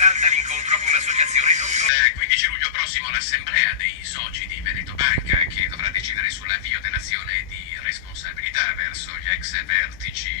salta l'incontro con l'associazione Il 15 luglio prossimo l'assemblea dei soci di Veneto Banca che dovrà decidere sull'avvio dell'azione di responsabilità verso gli ex vertici